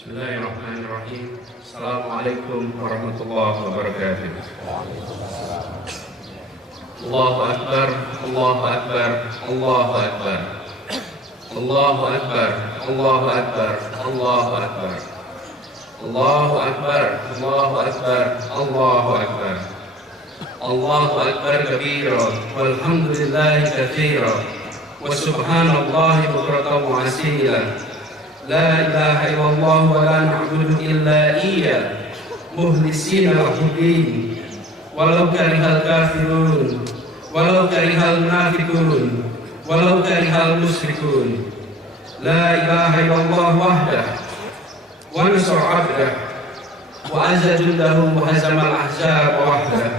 Bismillahirrahmanirrahim. Assalamualaikum warahmatullahi wabarakatuh. Allahu Akbar, Allahu Akbar, Allahu Akbar. Allahu Akbar, Allahu Akbar, Allahu Akbar. Allahu Akbar, Allahu Akbar, Allahu Akbar. Allahu Akbar kabira, walhamdulillahi katsira, wa subhanallahi bukratan wa asila. La ilaha illallah wa la na'budu illa iyyah mukhlisina lahu-d-din walau karihal kafirun walau karihal munafiqun walau karihal musyrikun. La ilaha illallah wahdah wa nasara 'abdah wa azza jundahu wa hazamal ahzab wahdah.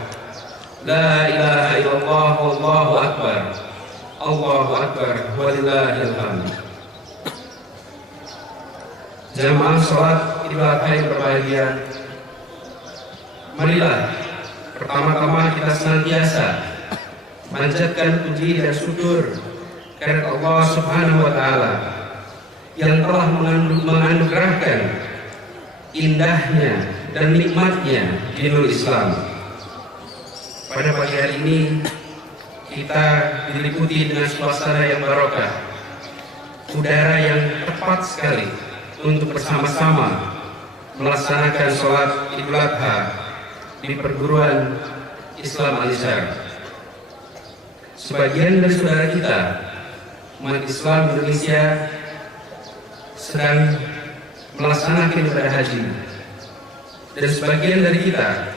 La ilaha illallah wallahu akbar. Allahu akbar walillahil hamd. Jamaah sholat Idul Adha yang berbahagia, marilah pertama-tama kita senantiasa manjatkan puji dan syukur kepada Allah Subhanahu wa Ta'ala yang telah menganugerahkan indahnya dan nikmatnya dinul Islam. Pada pagi hari ini kita diliputi dengan suasana yang barokah, udara yang tepat sekali untuk bersama-sama melaksanakan sholat Idul Adha di perguruan Islam Al-Azhar. Sebagian dari saudara kita umat Islam Indonesia sedang melaksanakan ibadah haji, dan sebagian dari kita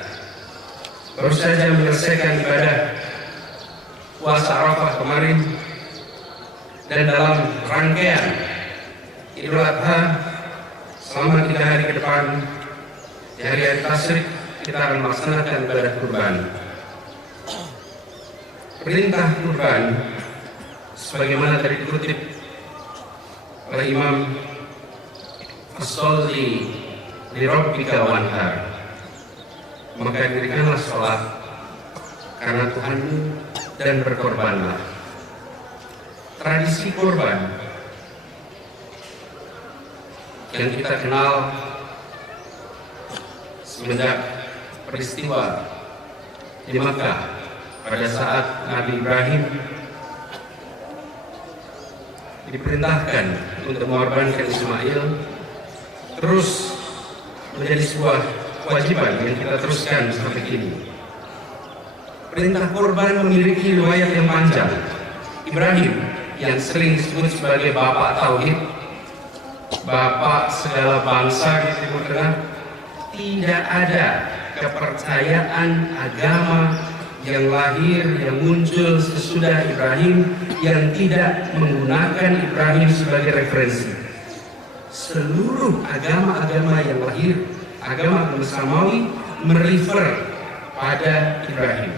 baru saja menyelesaikan ibadah puasa Arafah kemarin. Dan dalam rangkaian Idul Adha selama 3 hari ke depan, di hari-hari tasyrik, kita akan melaksanakan ibadah kurban. Perintah kurban sebagaimana tadi dikutip oleh Imam As-Sholli li Rabbika wanhar, maka dirikanlah sholat karena Tuhanmu dan berkorbanlah. Tradisi kurban yang kita kenal semenjak peristiwa di Makkah pada saat Nabi Ibrahim diperintahkan untuk mengorbankan Ismail, terus menjadi sebuah kewajiban yang kita teruskan sampai kini. Perintah kurban memiliki riwayat yang panjang. Ibrahim yang sering disebut sebagai bapak tauhid, bapak segala bangsa di Timur Tengah, tidak ada kepercayaan agama yang lahir, yang muncul sesudah Ibrahim yang tidak menggunakan Ibrahim sebagai referensi. Seluruh agama-agama yang lahir, agama samawi, merefer pada Ibrahim.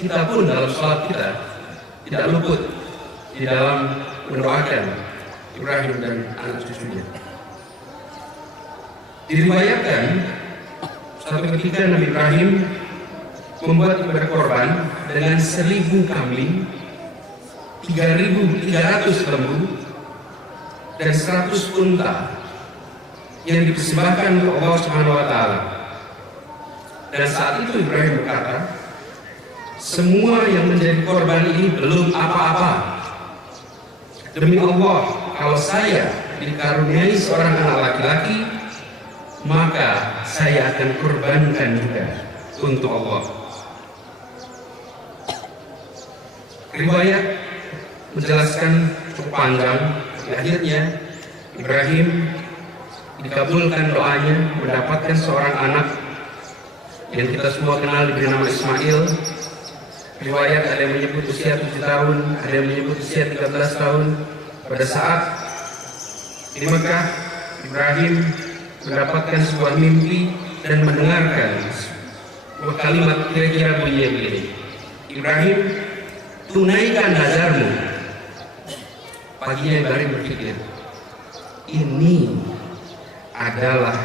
Kita pun dalam sholat kita tidak luput di dalam mendoakan Ibrahim dan anak cucunya. Diriwayatkan suatu ketika Nabi Ibrahim membuat ibadah korban dengan 1000 kambing, 3.300 lembu, dan 100 unta yang dipersembahkan untuk Allah Subhanahu wa Ta'ala. Dan saat itu Ibrahim berkata, semua yang menjadi korban ini belum apa-apa. Demi Allah, kalau saya dikaruniai seorang anak laki-laki, maka saya akan kurbankan juga untuk Allah. Riwayat menjelaskan cukup panjang. Akhirnya Ibrahim dikabulkan doanya, mendapatkan seorang anak yang kita semua kenal diberi nama Ismail. Riwayat ada yang menyebut usia 7 tahun, ada yang menyebut usia 13 tahun. Pada saat di Mekah, Ibrahim mendapatkan sebuah mimpi dan mendengarkan sebuah kalimat kira-kira bunyinya begini: Ibrahim, tunaikan nazarmu. Paginya Ibrahim berpikir, ini adalah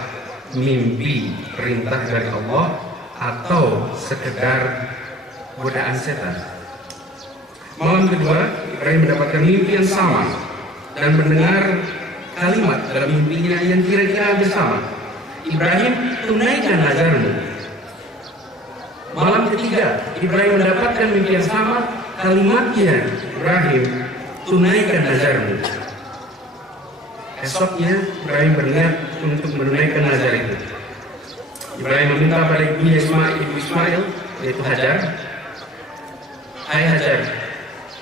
mimpi perintah dari Allah atau sekedar godaan setan. Malam kedua, Ibrahim mendapatkan mimpi yang sama dan mendengar kalimat dalam mimpinya yang kira-kira hampir sama. Ibrahim, tunaikan nazarmu. Malam ketiga, Ibrahim mendapatkan mimpi yang sama, kalimatnya, Ibrahim, tunaikan nazarmu. Esoknya, Ibrahim berniat untuk menunaikan nazar itu. Ibrahim meminta pada ibu Ismail, yaitu Hajar, "Hai Hajar,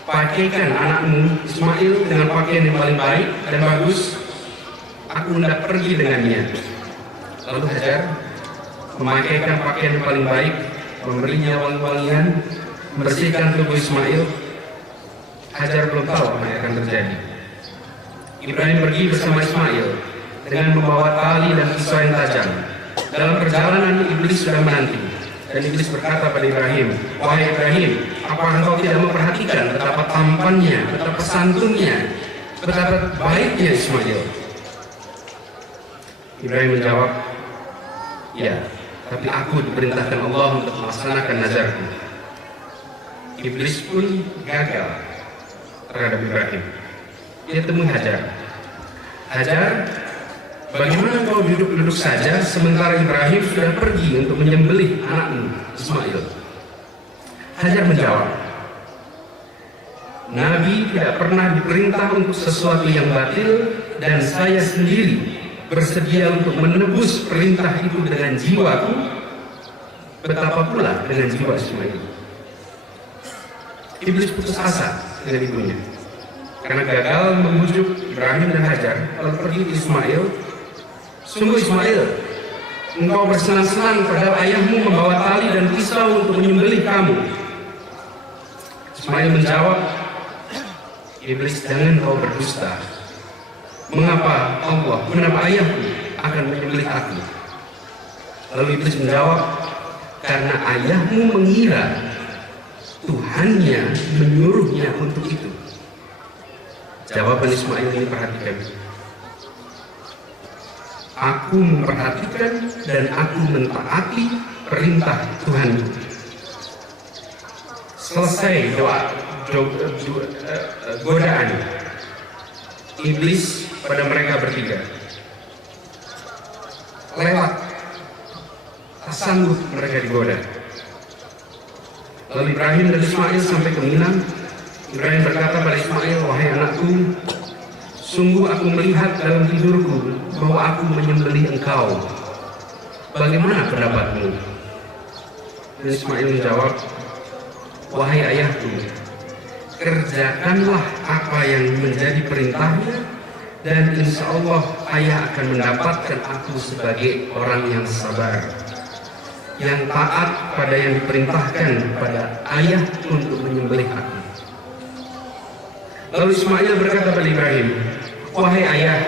pakaikan anakmu Ismail dengan pakaian yang paling baik dan bagus. Aku hendak pergi dengannya." Lalu Hajar memakaikan pakaian yang paling baik, memberinya wangi-wangian, membersihkan tubuh Ismail. Hajar belum tahu apa yang akan terjadi. Ibrahim pergi bersama Ismail dengan membawa tali dan pisau yang tajam. Dalam perjalanan, iblis sudah menanti. Dan iblis berkata pada Ibrahim, "Wahai Ibrahim, apakah engkau tidak memperhatikan betapa tampannya, betapa santunnya, betapa baiknya Ismail?" Ibrahim menjawab, "Ya, tapi aku diperintahkan Allah untuk melaksanakan nazarku." Iblis pun gagal terhadap Ibrahim. Dia temui Hajar. "Hajar, bagaimana kau duduk-duduk saja sementara Ibrahim sudah pergi untuk menyembelih anakmu Ismail?" Hajar menjawab, "Nabi tidak pernah diperintah untuk sesuatu yang batil, dan saya sendiri bersedia untuk menebus perintah itu dengan jiwaku, betapa pula dengan jiwa Ismail." Iblis putus asa dengan ibunya karena gagal membujuk Ibrahim dan Hajar, lalu pergi ke Ismail. "Sungguh Ismail, engkau bersenang-senang padahal ayahmu membawa tali dan pisau untuk menyembelih kamu." Ismail menjawab, "Iblis, jangan kau berdusta. Kenapa ayahku akan menyembelih aku?" Lalu Iblis menjawab, "Karena ayahmu mengira Tuhannya menyuruhnya untuk itu." Jawaban Ismail ini perhatikan. "Aku memperhatikan dan aku mentaati perintah Tuhan." Selesai godaan iblis pada mereka bertiga. Lewat, tak sanggup mereka digoda. Lalu Ibrahim dan Ismail sampai ke Mina. Ibrahim berkata pada Ismail, "Wahai anakku, sungguh aku melihat dalam tidurku bahwa aku menyembelih engkau. Bagaimana pendapatmu?" Dan Ismail menjawab, "Wahai ayahku, kerjakanlah apa yang menjadi perintahnya, dan insya Allah ayah akan mendapatkan aku sebagai orang yang sabar, yang taat pada yang diperintahkan pada ayah untuk menyembelih aku." Lalu Ismail berkata pada Ibrahim, "Wahai ayah,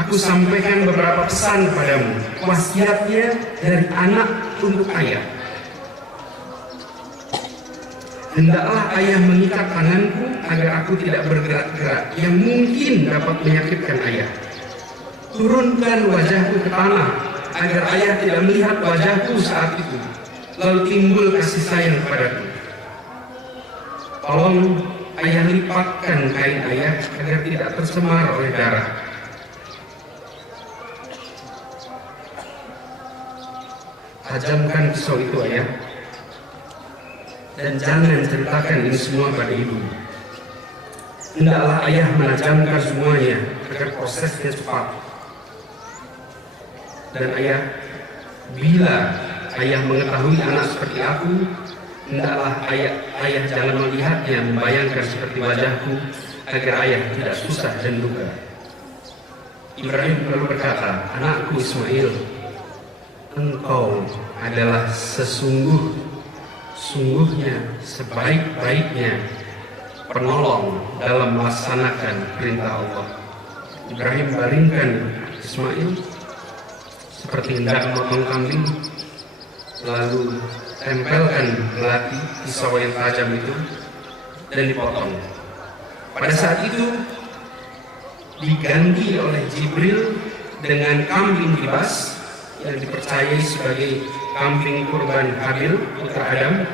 aku sampaikan beberapa pesan padamu, wasiatnya dari anak untuk ayah. Hendaklah ayah mengikat tanganku agar aku tidak bergerak-gerak yang mungkin dapat menyakitkan ayah. Turunkan wajahku ke tanah agar ayah tidak melihat wajahku saat itu, lalu timbul kasih sayang kepadaku. Tolong ayah lipatkan kain ayah agar tidak tercemar oleh darah. Tajamkan pisau itu ayah, dan jangan ceritakan ini semua pada ibu. Hendaklah ayah menajamkan semuanya agar prosesnya cepat. Dan ayah, bila ayah mengetahui anak seperti aku, hendaklah ayah jangan melihatnya membayangkan seperti wajahku, agar ayah tidak susah dan duka." Ibrahim lalu berkata, "Anakku Ismail, engkau adalah sesungguhnya sebaik-baiknya penolong dalam melaksanakan perintah Allah." Ibrahim baringkan Ismail seperti hendak memotong kambing, lalu tempelkan belati pisau yang tajam itu dan dipotong. Pada saat itu diganti oleh Jibril dengan kambing kibas yang dipercayai sebagai kambing kurban Habil putra Adam,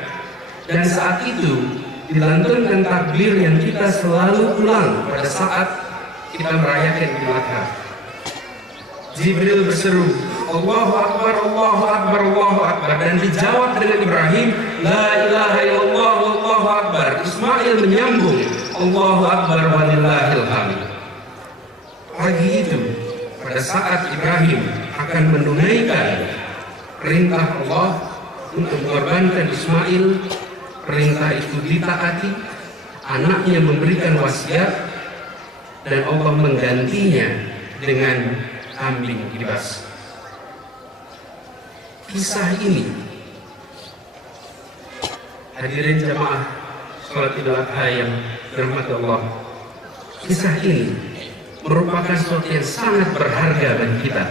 dan saat itu dilantunkan takbir yang kita selalu ulang pada saat kita merayakan Idul Adha. Jibril berseru, Allahu Akbar, Allahu Akbar, Allahu Akbar, dan dijawab dengan Ibrahim, La ilaha illallah, Allahu Akbar. Ismail menyambung, Allahu Akbar walillahil hamd. Pagi itu, pada saat Ibrahim akan menunaikan perintah Allah untuk mengorbankan Ismail, perintah itu ditaati, anaknya memberikan wasiat, dan Allah menggantinya dengan kambing kibas. Kisah ini, hadirin jamaah sholat Idul Adha yang dirahmati Allah, kisah ini merupakan sesuatu yang sangat berharga bagi kita.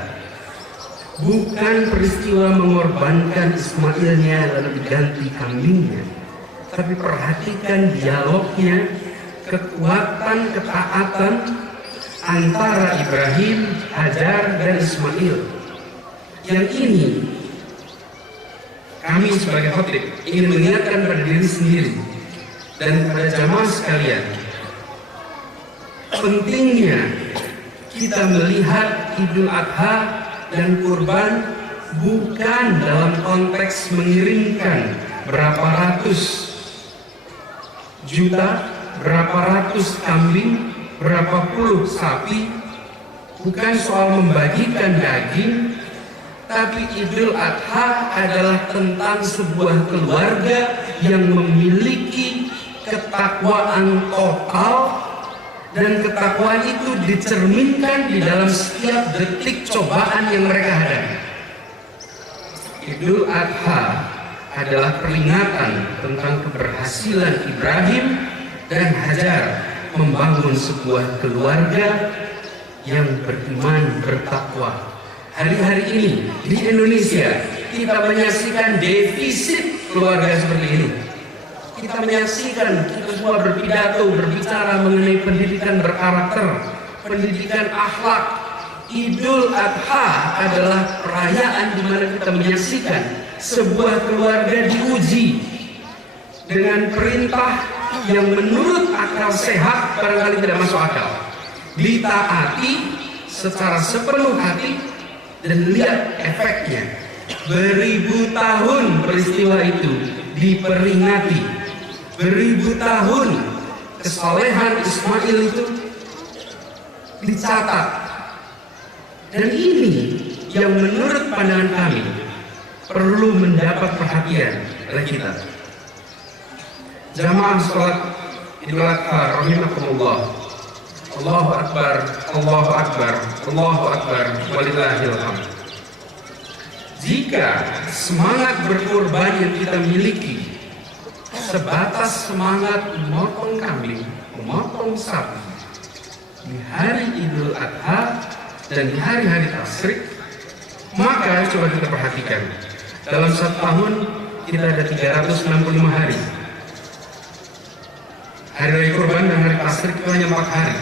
Bukan peristiwa mengorbankan Ismailnya lalu diganti kambingnya, tapi perhatikan dialognya, kekuatan ketaatan antara Ibrahim, Hajar, dan Ismail. Yang ini kami sebagai khatib ingin mengingatkan pada diri sendiri dan kepada jamaah sekalian, pentingnya kita melihat Idul Adha dan kurban bukan dalam konteks mengirimkan berapa ratus juta, berapa ratus kambing, berapa puluh sapi, bukan soal membagikan daging, tapi Idul Adha adalah tentang sebuah keluarga yang memiliki ketakwaan total, dan ketakwaan itu dicerminkan di dalam setiap detik cobaan yang mereka hadapi. Idul Adha adalah peringatan tentang keberhasilan Ibrahim dan Hajar membangun sebuah keluarga yang beriman, bertakwa. Hari-hari ini di Indonesia kita menyaksikan defisit keluarga seperti ini. Kita menyaksikan kita semua berpidato, berbicara mengenai pendidikan berkarakter, pendidikan akhlak. Idul Adha adalah perayaan di mana kita menyaksikan sebuah keluarga diuji dengan perintah yang menurut akal sehat barangkali tidak masuk akal, ditaati secara sepenuh hati, dan lihat efeknya. Beribu tahun peristiwa itu diperingati, beribu tahun kesolehan Ismail itu dicatat, dan ini yang menurut pandangan kami perlu mendapat perhatian oleh kita. Jamaah sholat Idul Adha rahimakumullah. Allahu Akbar, Allahu Akbar, Allahu Akbar, walillahil hamd. Jika semangat berkorban yang kita miliki sebatas semangat memotong kambing, memotong sapi di hari Idul Adha dan di hari-hari tasyrik, maka coba kita perhatikan, dalam satu tahun kita ada 365 hari. Hari raya kurban dan hari tasyrik itu hanya 4 hari.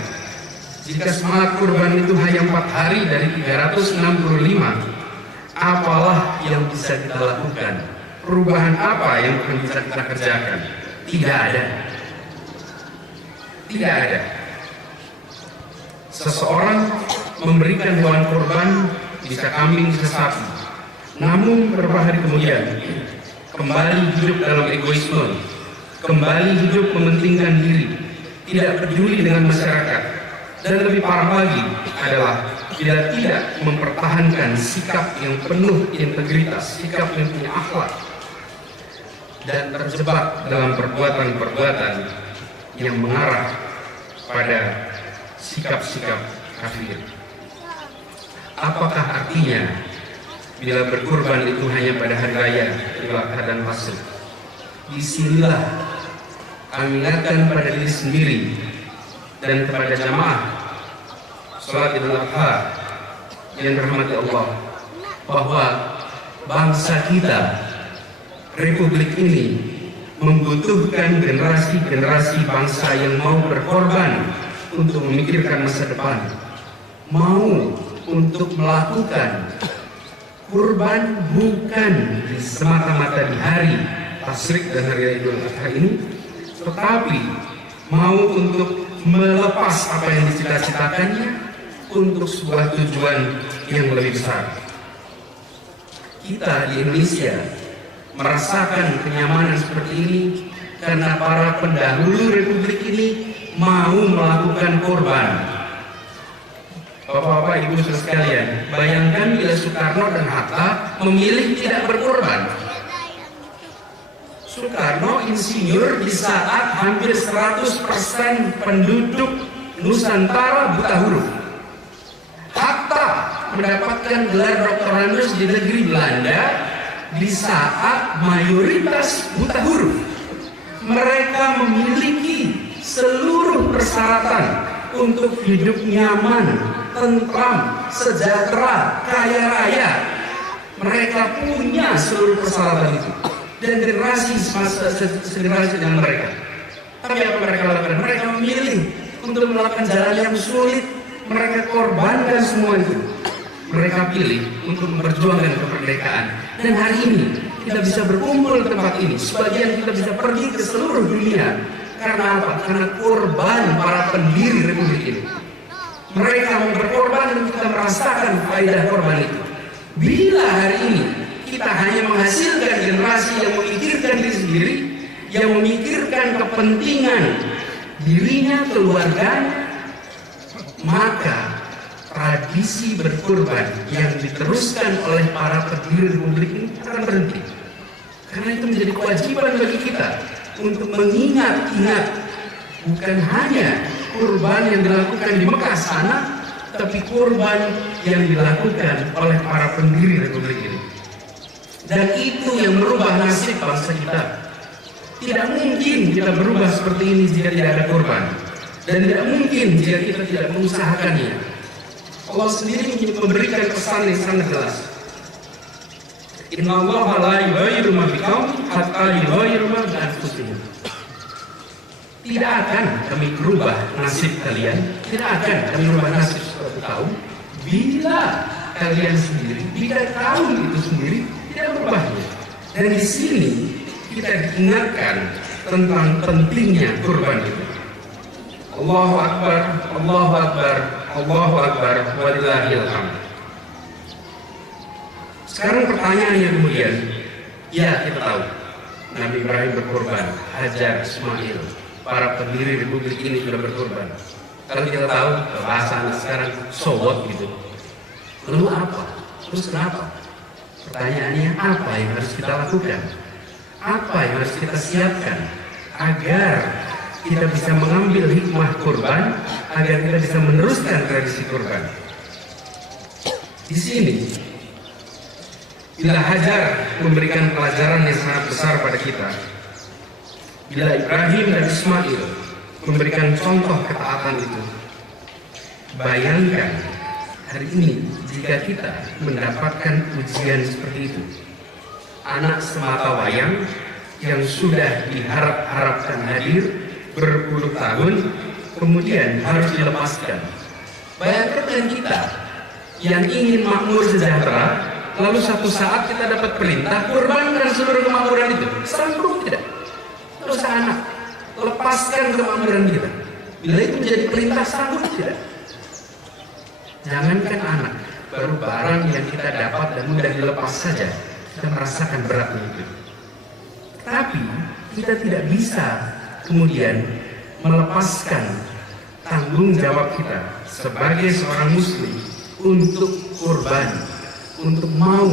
Jika semangat kurban itu hanya 4 hari dari 365, apalah yang bisa kita lakukan? Perubahan apa yang akan bisa kita kerjakan? Tidak ada. Tidak ada. Seseorang memberikan hewan kurban, bisa kambing, bisa sapi, namun beberapa hari kemudian kembali hidup dalam egoisme, kembali hidup mementingkan diri, tidak peduli dengan masyarakat, dan lebih parah lagi adalah bila tidak mempertahankan sikap yang penuh integritas, sikap yang punya akhlak, dan terjebak dalam perbuatan-perbuatan yang mengarah pada sikap-sikap kafir. Apakah artinya bila berkurban itu hanya pada hari raya Idul Adha dan tasyrik? Disinilah kami ingatkan pada diri sendiri dan kepada jamaah sholat Idul Adha yang dirahmati Allah, bahwa bangsa kita, republik ini membutuhkan generasi-generasi bangsa yang mau berkorban untuk memikirkan masa depan, mau untuk melakukan kurban bukan semata-mata di hari tasyrik dan hari Idul Adha ini, tetapi mau untuk melepas apa yang dicita-citakannya untuk sebuah tujuan yang lebih besar. Kita di Indonesia merasakan kenyamanan seperti ini karena para pendahulu Republik ini mau melakukan korban. Bapak-bapak, ibu sekalian, bayangkan bila Soekarno dan Hatta memilih tidak berkorban. Soekarno insinyur di saat hampir 100% penduduk Nusantara buta huruf. Hatta mendapatkan gelar doktorandus di negeri Belanda di saat mayoritas buta huruf. Mereka memiliki seluruh persyaratan untuk hidup nyaman, tentram, sejahtera, kaya raya. Mereka punya seluruh persyaratan itu. Dan generasi dengan mereka. Tapi apa mereka lakukan? Mereka memilih untuk melakukan jalan yang sulit. Mereka korbankan semua itu. Mereka pilih untuk memperjuangkan kemerdekaan. Dan hari ini kita bisa berkumpul di tempat ini. Sebagian kita bisa pergi ke seluruh dunia. Karena apa? Karena korban para pendiri Republik ini. Mereka mau berkorban dan kita merasakan faedah korban itu. Bila hari ini kita hanya menghasilkan generasi yang memikirkan diri sendiri, yang memikirkan kepentingan dirinya, keluarganya, maka tradisi berkorban yang diteruskan oleh para pendiri Republik ini akan berhenti. Karena itu menjadi kewajiban bagi kita untuk mengingat-ingat bukan hanya kurban yang dilakukan di Mekah sana, tapi kurban yang dilakukan oleh para pendiri Republik ini. Dan itu yang merubah nasib bangsa kita. Tidak mungkin kita berubah seperti ini jika tidak ada korban. Dan tidak mungkin jika kita tidak mengusahakannya. Allah sendiri memberikan pesan yang sangat jelas. Inna Allah la yughayyiru ma biqaumin hatta yughayyiru ma bi anfusihim. Tidak akan kami berubah nasib kalian, tidak akan kami berubah nasib suatu kaum bila kalian sendiri, bila kaum itu sendiri tidak berubahnya. Dan di sini kita diingatkan tentang pentingnya kurban itu. Allahu Akbar, Allahu Akbar, Allahu Akbar, walillahil hamd. Sekarang pertanyaannya kemudian, ya kita tahu Nabi Ibrahim berkorban, Hajar, Ismail, para pendiri Republik ini sudah berkorban. Kalau kita tahu bahasa anak sekarang sowot gitu. Lalu apa? Terus kenapa? Pertanyaannya, apa yang harus kita lakukan? Apa yang harus kita siapkan agar kita bisa mengambil hikmah kurban, agar kita bisa meneruskan tradisi kurban? Di sini, bila Hajar memberikan pelajaran yang sangat besar pada kita, bila Ibrahim dan Ismail memberikan contoh ketaatan itu, bayangkan hari ini jika kita mendapatkan ujian seperti itu. Anak semata wayang yang sudah diharap-harapkan hadir berpuluh tahun, kemudian harus dilepaskan. Bayangkan dengan kita yang ingin makmur sejahtera, lalu satu saat kita dapat perintah korbankan seluruh kemakmuran itu. Sanggup tidak? Terus anak, lepaskan kemakmuran kita. Bila itu menjadi perintah, sanggup tidak? Jangankan anak, baru barang yang kita dapat dan mudah dilepas saja, kita merasakan beratnya itu. Tapi kita tidak bisa kemudian melepaskan tanggung jawab kita sebagai seorang muslim untuk kurban, untuk mau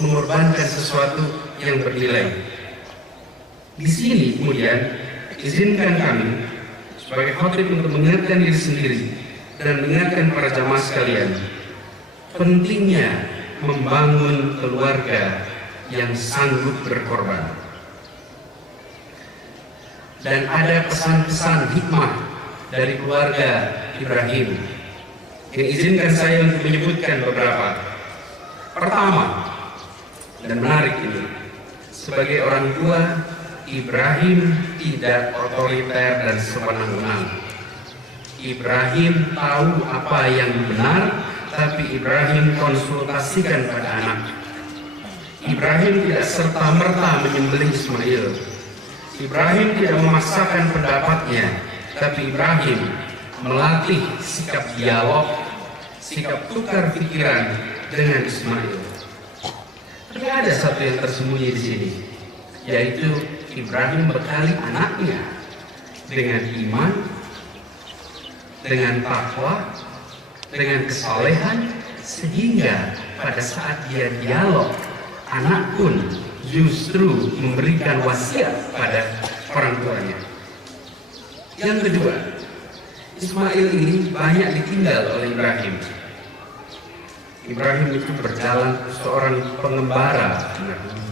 mengorbankan sesuatu yang bernilai. Di sini kemudian izinkan kami sebagai khatib untuk mengingatkan diri sendiri dan mengingatkan para jamaah sekalian pentingnya membangun keluarga yang sanggup berkorban. Dan ada pesan-pesan hikmah dari keluarga Ibrahim yang izinkan saya untuk menyebutkan beberapa. Pertama, dan menarik ini, sebagai orang tua, Ibrahim tidak otoriter dan sewenang-wenang. Ibrahim tahu apa yang benar, tapi Ibrahim konsultasikan pada anak. Ibrahim tidak serta-merta menyembelih Ismail. Ibrahim tidak memaksakan pendapatnya, tapi Ibrahim melatih sikap dialog, sikap tukar pikiran dengan Ismail. Tapi ada satu yang tersembunyi di sini, yaitu Ibrahim bekali anaknya dengan iman, dengan takwa, dengan kesalehan, sehingga pada saat dia dialog, anak pun justru memberikan wasiat pada orang tuanya. Yang kedua, Ismail ini banyak ditinggal oleh Ibrahim. Ibrahim itu berjalan seorang pengembara,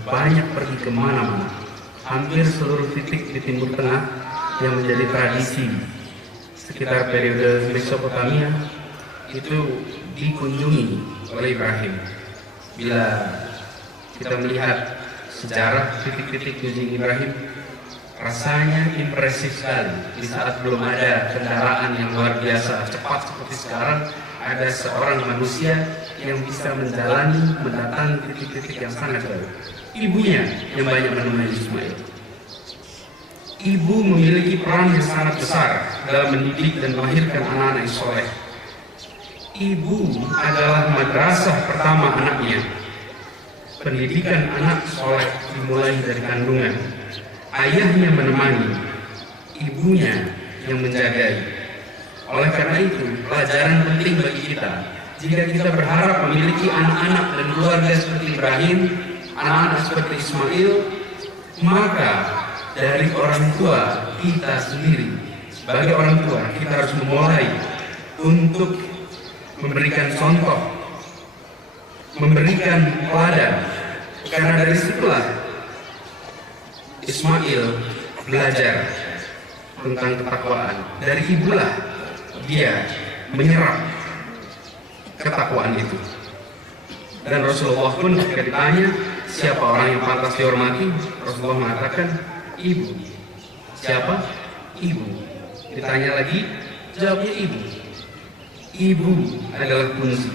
banyak pergi kemana-mana. Hampir seluruh titik di Timur Tengah yang menjadi tradisi sekitar periode Mesopotamia itu dikunjungi oleh Ibrahim. Bila kita melihat sejarah titik-titik kunjungan Ibrahim, rasanya impresif sekali. Di saat belum ada kendaraan yang luar biasa cepat seperti sekarang, ada seorang manusia yang bisa mendatangi titik-titik yang sangat jauh. Ibunya yang banyak menemani Ismail. Ibu memiliki peran yang sangat besar dalam mendidik dan melahirkan anak-anak yang soleh. Ibu adalah madrasah pertama anaknya. Pendidikan anak soleh dimulai dari kandungan. Ayahnya menemani, ibunya yang menjagai. Oleh karena itu, pelajaran penting bagi kita. Jika kita berharap memiliki anak-anak dan keluarga seperti Ibrahim, anak-anak seperti Ismail, maka dari orang tua kita sendiri, sebagai orang tua, kita harus memulai untuk memberikan contoh, memberikan teladan. Karena dari situlah Ismail belajar tentang ketakwaan. Dari ibulah dia menyerap ketakwaan itu. Dan Rasulullah pun ketika ditanya siapa orang yang pantas dihormati, Rasulullah mengatakan ibu. Siapa? Ibu. Ditanya lagi, jawabnya ibu. Ibu adalah kunci.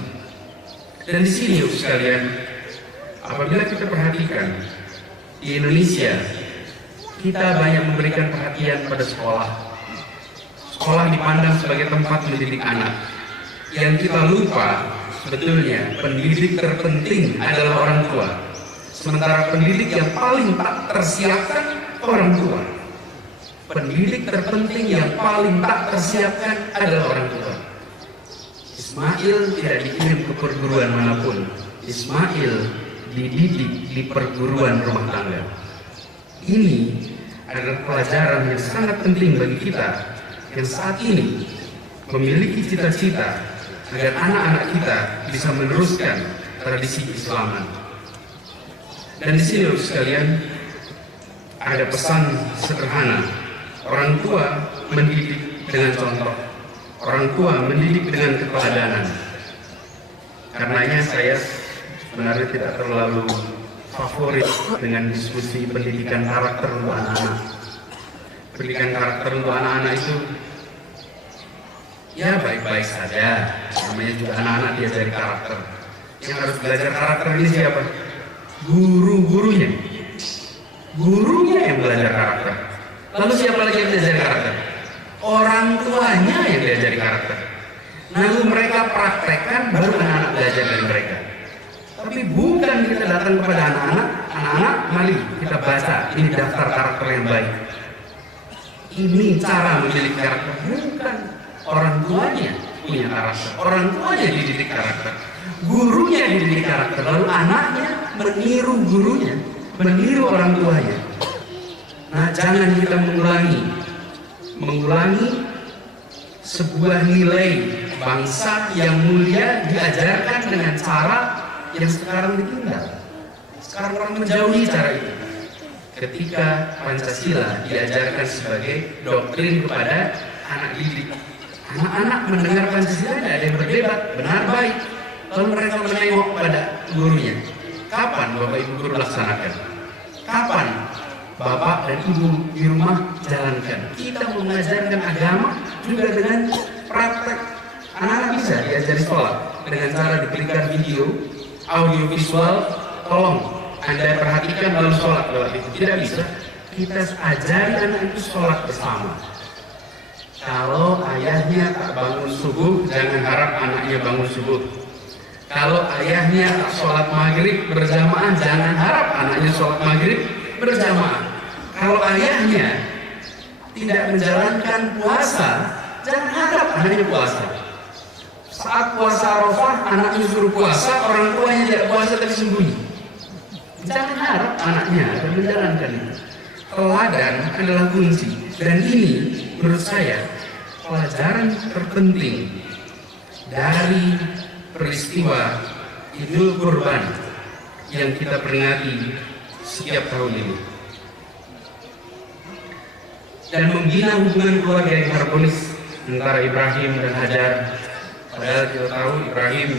Dan di sini sekalian, apabila kita perhatikan di Indonesia, kita banyak memberikan perhatian pada sekolah. Sekolah dipandang sebagai tempat mendidik anak. Yang kita lupa, sebetulnya pendidik terpenting adalah orang tua. Sementara pendidik yang paling tak tersiapkan, orang tua. Pendidik terpenting yang paling tak tersiapkan adalah orang tua. Ismail tidak dikirim ke perguruan manapun. Ismail dididik di perguruan rumah tangga. Ini adalah pelajaran yang sangat penting bagi kita yang saat ini memiliki cita-cita agar anak-anak kita bisa meneruskan tradisi Islaman. Dan di sini sekalian ada pesan sederhana. Orang tua mendidik dengan contoh. Orang tua mendidik dengan keteladanan. Karenanya saya sebenarnya tidak terlalu favorit dengan diskusi pendidikan karakter untuk anak-anak. Pendidikan karakter untuk anak-anak itu ya baik-baik saja, namanya juga anak-anak diajari karakter. Yang harus belajar karakter ini siapa? Guru-gurunya. Gurunya yang belajar karakter. Lalu siapa lagi yang diajari karakter? Orang tuanya yang diajari karakter. Lalu mereka praktekkan, baru anak-anak belajar dari mereka. Tapi bukan kita datang kepada anak-anak, anak-anak mari kita baca, ini daftar karakter yang baik. Ini cara memiliki karakter, bukan. Orang tuanya punya karakter, orang tuanya dididik karakter, gurunya dididik karakter, lalu anaknya meniru gurunya, meniru orang tuanya. Nah, jangan kita mengulangi sebuah nilai bangsa yang mulia diajarkan dengan cara yang sekarang ditinggal. Sekarang orang menjauhi cara itu. Ketika Pancasila diajarkan sebagai doktrin kepada anak didik, anak-anak mendengar Pancasila tidak ada yang berdebat, benar baik. Lalu mereka menengok pada gurunya. Kapan Bapak Ibu guru laksanakan? Kapan Bapak dan Ibu di rumah jalankan? Kita mengajarkan agama juga dengan praktek. Anak-anak bisa diajari sholat dengan cara diberikan video, audio visual. Tolong Anda perhatikan dalam sholat lewat itu. Tidak bisa. Kita ajari anak itu sholat bersama. Kalau ayahnya tak bangun subuh, jangan harap anaknya bangun subuh. Kalau ayahnya tak sholat maghrib berjamaah, jangan harap anaknya sholat maghrib berjamaah. Kalau ayahnya tidak menjalankan puasa, jangan harap anaknya puasa. Saat puasa Arafah, anaknya suruh puasa, orang tuanya tidak puasa tapi sembunyi. Jangan harap anaknya akan menjalankan itu. Teladan adalah kunci. Dan ini menurut saya pelajaran terpenting dari peristiwa Idul Kurban yang kita peringati setiap tahun ini. Dan membina hubungan keluarga yang harmonis antara Ibrahim dan Hajar. Padahal kita tahu Ibrahim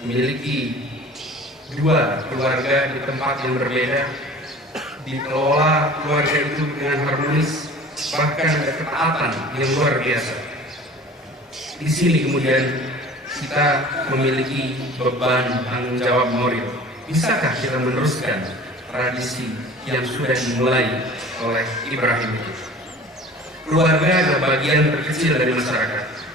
memiliki dua keluarga di tempat yang berbeda, dikelola keluarga itu dengan harmonis, bahkan ada ketaatan yang luar biasa. Di sini kemudian kita memiliki beban tanggung jawab moral. Bisakah kita meneruskan tradisi yang sudah dimulai oleh Ibrahim itu? Keluarga adalah bagian terkecil dari masyarakat.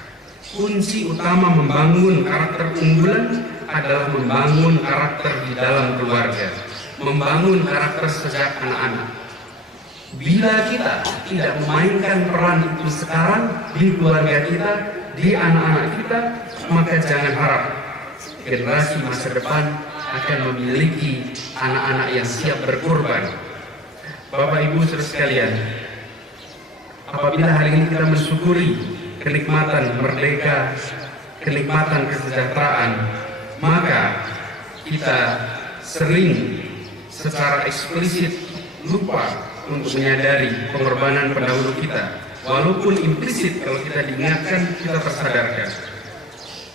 Kunci utama membangun karakter unggulan adalah membangun karakter di dalam keluarga, membangun karakter sejak anak-anak. Bila kita tidak memainkan peran itu sekarang di keluarga kita, di anak-anak kita, maka jangan harap generasi masa depan akan memiliki anak-anak yang siap berkorban. Bapak Ibu saudara sekalian, apabila hari ini kita mensyukuri kenikmatan merdeka, kenikmatan kesejahteraan, maka kita sering secara eksplisit lupa untuk menyadari pengorbanan pendahulu kita. Walaupun implisit kalau kita diingatkan, kita tersadarkan.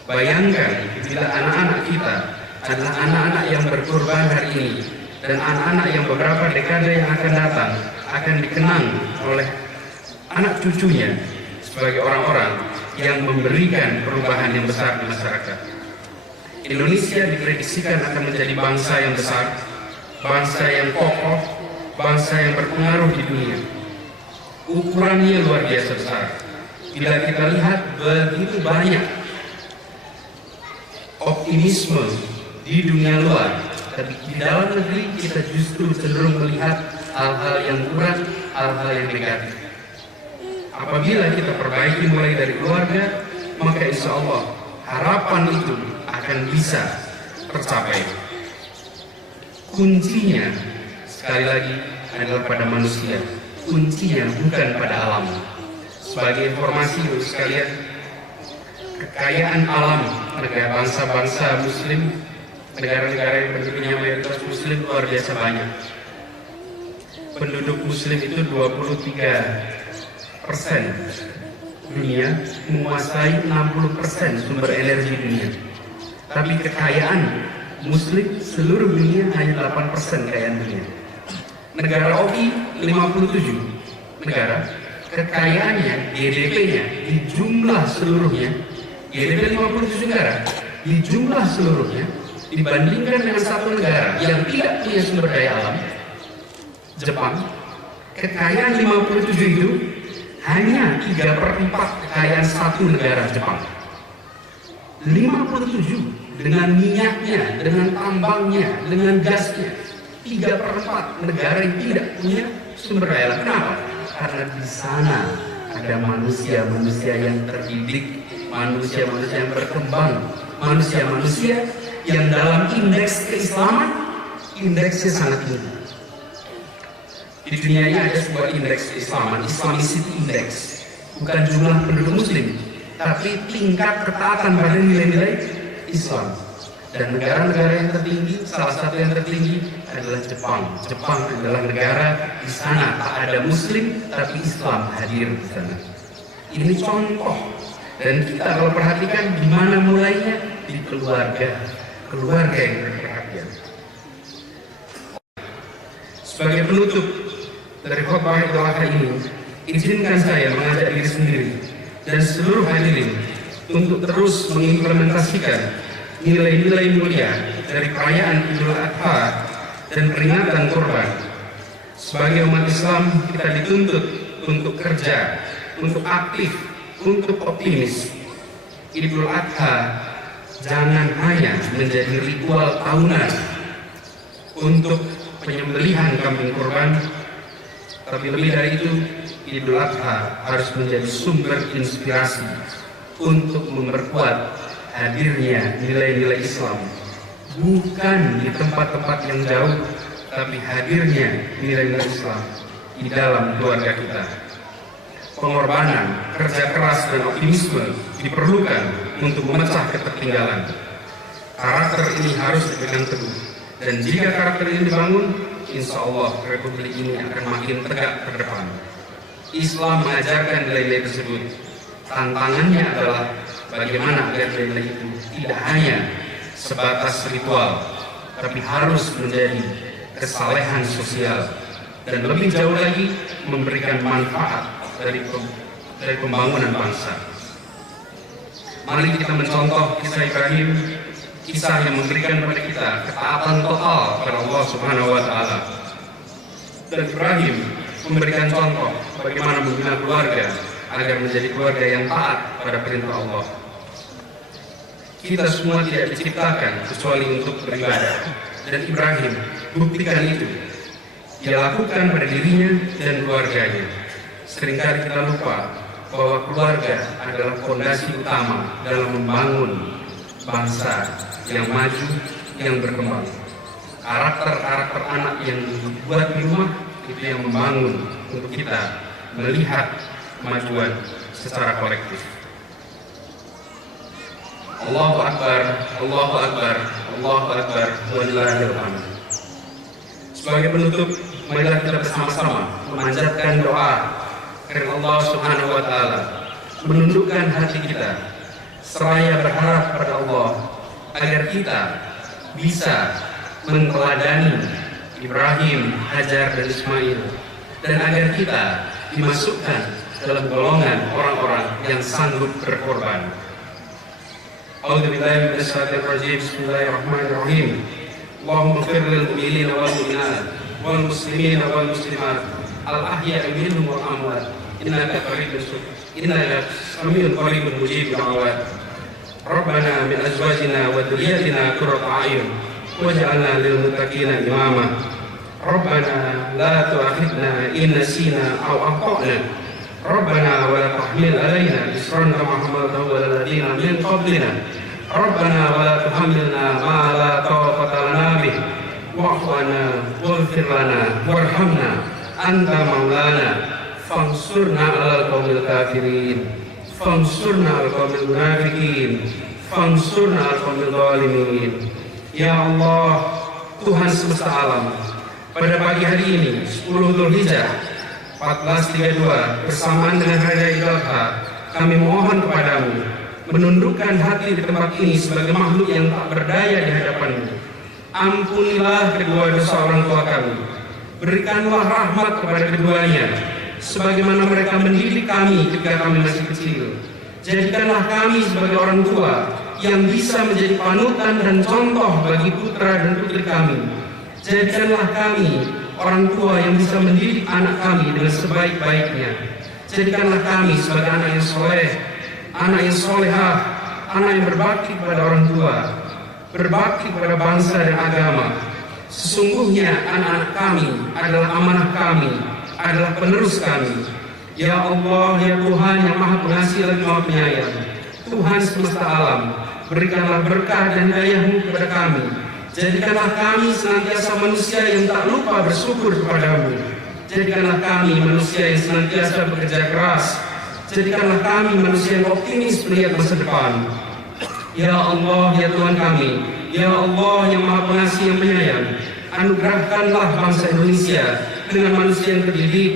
Bayangkan bila anak-anak kita adalah anak-anak yang berkorban hari ini, dan anak-anak yang beberapa dekade yang akan datang akan dikenang oleh anak cucunya sebagai orang-orang yang memberikan perubahan yang besar di masyarakat. Indonesia diprediksikan akan menjadi bangsa yang besar, bangsa yang kokoh, bangsa yang berpengaruh di dunia. Ukurannya luar biasa besar. Bila kita lihat begitu banyak optimisme di dunia luar, tapi di dalam negeri kita justru cenderung melihat hal-hal yang kurang, hal-hal yang negatif. Apabila kita perbaiki mulai dari keluarga, maka insya Allah harapan itu akan bisa tercapai. Kuncinya sekali lagi adalah pada manusia. Kuncinya bukan pada alam. Sebagai informasi untuk sekalian, kekayaan alam negara bangsa-bangsa Muslim, negara-negara yang penduduknya mayoritas Muslim luar biasa banyak. Penduduk Muslim itu 23% dunia, menguasai 60% sumber energi dunia. Tapi kekayaan Muslim seluruh dunia hanya 8% kekayaan dunia. Negara OI 57 negara, kekayaannya, GDP-nya di jumlah seluruhnya, GDP 57 negara di jumlah seluruhnya dibandingkan dengan satu negara yang tidak punya sumber daya alam, Jepang, kekayaan 57 itu hanya 3/4 kekayaan satu negara Jepang. 57 dengan minyaknya, dengan tambangnya, dengan gasnya. 3/4 negara yang tidak punya sumber daya alam. Kenapa? Karena di sana ada manusia-manusia yang terdidik, manusia-manusia yang berkembang, manusia-manusia yang dalam indeks keislaman, indeksnya sangat tinggi. Di dunia ini ada sebuah indeks keislaman, Islamicity Index. Bukan jumlah penduduk muslim, tapi tingkat ketaatan pada nilai-nilai Islam. Dan negara-negara yang tertinggi, salah satu yang tertinggi adalah Jepang. Jepang adalah negara di sana tak ada muslim, tapi Islam hadir di sana. Ini contoh. Dan kita kalau perhatikan di mana mulainya, di keluarga. Keluarga yang berperhatian. Sebagai penutup dari khotbah Idul Adha ini, izinkan saya mengajak diri sendiri dan seluruh hadirin untuk terus mengimplementasikan nilai-nilai mulia dari perayaan Idul Adha dan peringatan Kurban. Sebagai umat Islam, kita dituntut untuk kerja, untuk aktif, untuk optimis. Idul Adha jangan hanya menjadi ritual tahunan untuk penyembelihan kambing kurban, tapi lebih dari itu, Idul Adha harus menjadi sumber inspirasi untuk memperkuat hadirnya nilai-nilai Islam, bukan di tempat-tempat yang jauh, tapi hadirnya nilai-nilai Islam di dalam keluarga kita. Pengorbanan, kerja keras, dan optimisme diperlukan untuk memecah ketertinggalan. Karakter ini harus dipegang teguh, dan jika karakter ini dibangun, insya Allah Republik ini akan makin tegak ke depan. Islam mengajarkan nilai-nilai tersebut. Tantangannya adalah bagaimana agar nilai itu tidak hanya sebatas ritual, tapi harus menjadi kesalehan sosial, dan lebih jauh lagi memberikan manfaat dari pembangunan bangsa. Mari kita mencontoh kisah Ibrahim, kisah yang memberikan kepada kita ketaatan total kepada Allah Subhanahu wa Ta'ala. Dan Ibrahim memberikan contoh bagaimana membina keluarga agar menjadi keluarga yang taat pada perintah Allah. Kita semua tidak diciptakan kecuali untuk beribadah, dan Ibrahim buktikan itu. Dia lakukan pada dirinya dan keluarganya. Seringkali kita lupa bahwa keluarga adalah fondasi utama dalam membangun bangsa yang maju, yang berkembang. Karakter-karakter anak yang dibuat di rumah itu yang membangun untuk kita melihat kemajuan secara kolektif. Allahu Akbar, Allahu Akbar, Allahu Akbar, walillahil hamd. Sebagai penutup, marilah kita bersama-sama memanjatkan doa agar Allah Subhanahu wa Ta'ala menundukkan hati kita, seraya berharap pada Allah agar kita bisa meneladani Ibrahim, Hajar, dan Ismail, dan agar kita dimasukkan dalam golongan orang-orang yang sanggup berkorban. A'udzubillahi minasyaitonir rajim. Bismillahirrahmanirrahim. Allahumma ighfir lil mu'minina wal mu'minat wal muslimina wal muslimat al-ahya'i minhum wal amwat innaka samiun qaribun mujibud da'awat. Rabbana min azwajina wa dhurriyyatina qurrata a'yun waj'alna lil muttaqina imama. Rabbana la tu'akhidna in nasina aw akhtana. Rabbana wa la tahmil 'alaina isran kama hamaltahu 'alal ladzina min qablina. Rabbana wa la tuhammilna ma la taqata lana bih. Wa'fu 'anna waghfir lana warhamna anta maulana fansurna 'alal qaumil kafirin. Fansurna 'alal qaumil munafiqin. Fansurna 'alal qaumil zalimin. Ya Allah, Tuhan semesta alam, pada pagi hari ini 10 Dzulhijjah 1432 bersamaan dengan Hari Raya Idul Adha, kami mohon kepadamu menundukkan hati di tempat ini sebagai makhluk yang tak berdaya di hadapanmu. Ampunilah kedua dosa orang tua kami, berikanlah rahmat kepada keduanya sebagaimana mereka mendidik kami ketika kami masih kecil. Jadikanlah kami sebagai orang tua yang bisa menjadi panutan dan contoh bagi putra dan putri kami. Jadikanlah kami orang tua yang bisa mendidik anak kami dengan sebaik-baiknya. Jadikanlah kami sebagai anak yang soleh, anak yang solehah, anak yang berbakti kepada orang tua, berbakti kepada bangsa dan agama. Sesungguhnya anak-anak kami adalah amanah kami, adalah penerus kami. Ya Allah, ya Tuhan yang Maha Pengasih lagi Maha Penyayang, Tuhan semesta alam, berikanlah berkah dan daya-Mu kepada kami. Jadikanlah kami senantiasa manusia yang tak lupa bersyukur kepadamu. Jadikanlah kami manusia yang senantiasa bekerja keras. Jadikanlah kami manusia yang optimis melihat masa depan. Ya Allah, ya Tuhan kami, ya Allah yang Maha Pengasih yang penyayang, anugerahkanlah bangsa Indonesia dengan manusia yang terdidik,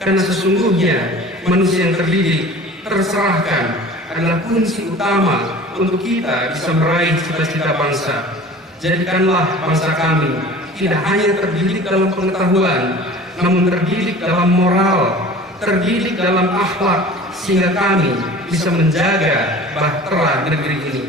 karena sesungguhnya manusia yang terdidik, terserahkan adalah kunci utama untuk kita bisa meraih cita-cita bangsa. Jadikanlah bangsa kami tidak hanya terdidik dalam pengetahuan, namun terdidik dalam moral, terdidik dalam akhlak, sehingga kami bisa menjaga bahtera negeri ini.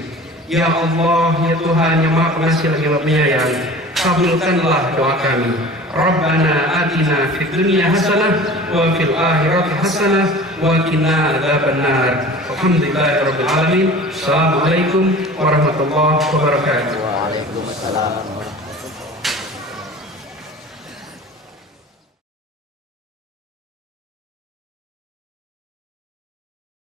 Ya Allah, ya Tuhan yang Maha Pengasih lagi Maha Penyayang, kabulkanlah doa kami. Rabbana atina fid dunya hasanah wa fil akhirati hasanah wa qina adzabannar. Alhamdulillahirabbil alamin. Assalamualaikum warahmatullahi wabarakatuh. Waalaikumsalam.